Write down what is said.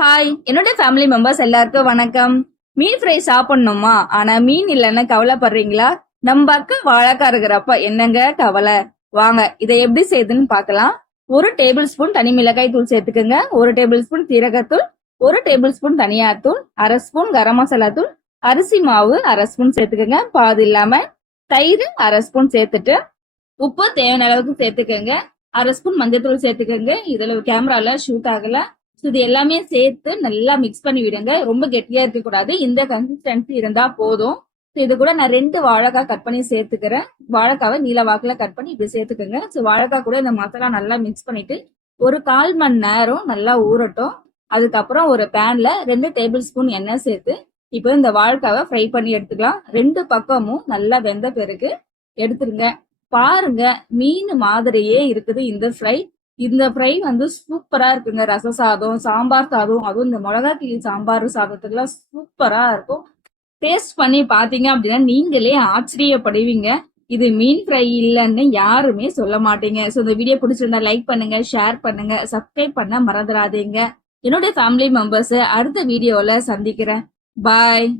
Hi, என்னோட family members எல்லாருக்கும் வணக்கம். மீன் ஃப்ரை சாப்பிடணுமா? ஆனா மீன் இல்லைன்னு கவலைப்படுறீங்களா? நம்ம அக்கா வாழைக்காய் இருக்கிறப்ப என்னங்க கவலை? வாங்க இதை எப்படி செய்யுதுன்னு பார்க்கலாம். 1 டேபிள் ஸ்பூன் தனி மிளகாய் தூள் சேர்த்துக்கோங்க. 1 டேபிள் ஸ்பூன் சீரகத்தூள், 1 டேபிள் ஸ்பூன் தனியாத்தூள், 1/2 ஸ்பூன் கரம் மசாலா தூள், அரிசி மாவு 1/2 ஸ்பூன் சேர்த்துக்கோங்க. பாது இல்லாம தயிர் 1/2 ஸ்பூன் சேர்த்துட்டு உப்பு தேவையான அளவுக்கு சேர்த்துக்கோங்க. 1/2 ஸ்பூன் மஞ்சள் தூள் சேர்த்துக்கோங்க. இதுல கேமரால ஷூட் ஆகல. இது எல்லாமே சேர்த்து நல்லா மிக்ஸ் பண்ணி விடுங்க. ரொம்ப கெட்டியா இருக்க கூடாது. இந்த கன்சிஸ்டன்சி இருந்தா போதும். இது கூட நான் 2 வாழைக்காய் கட் பண்ணி சேர்த்துக்கிறேன். வாழைக்காவை நீல வாக்குல கட் பண்ணி இப்படி சேர்த்துக்கோங்க. வாழைக்காய் கூட இந்த மசாலா நல்லா மிக்ஸ் பண்ணிட்டு ஒரு 1/4 மணி நேரம் நல்லா ஊறட்டும். அதுக்கப்புறம் ஒரு பேன்ல 2 டேபிள் ஸ்பூன் எண்ணெய் சேர்த்து இப்போ இந்த வாழைக்காவை ஃப்ரை பண்ணி எடுத்துக்கலாம். 2 பக்கமும் நல்லா வெந்த பிறகு எடுத்துருங்க. பாருங்க, மீன் மாதிரியே இருக்குது இந்த ஃப்ரை. இந்த ஃப்ரை சூப்பரா இருக்குங்க. ரச சாதம், சாம்பார் சாதம், அதுவும் இந்த மிளகா கிளி சாம்பார் சாதத்துக்குலாம் சூப்பரா இருக்கும். டேஸ்ட் பண்ணி பாத்தீங்க அப்படின்னா நீங்களே ஆச்சரியப்படுவீங்க. இது மீன் ஃப்ரை இல்லைன்னு யாருமே சொல்ல மாட்டீங்க. இந்த வீடியோ பிடிச்சிருந்தா லைக் பண்ணுங்க, ஷேர் பண்ணுங்க, சப்ஸ்கிரைப் பண்ண மறந்துடாதீங்க. என்னுடைய ஃபேமிலி மெம்பர்ஸ் அடுத்த வீடியோல சந்திக்கிறேன். பாய்.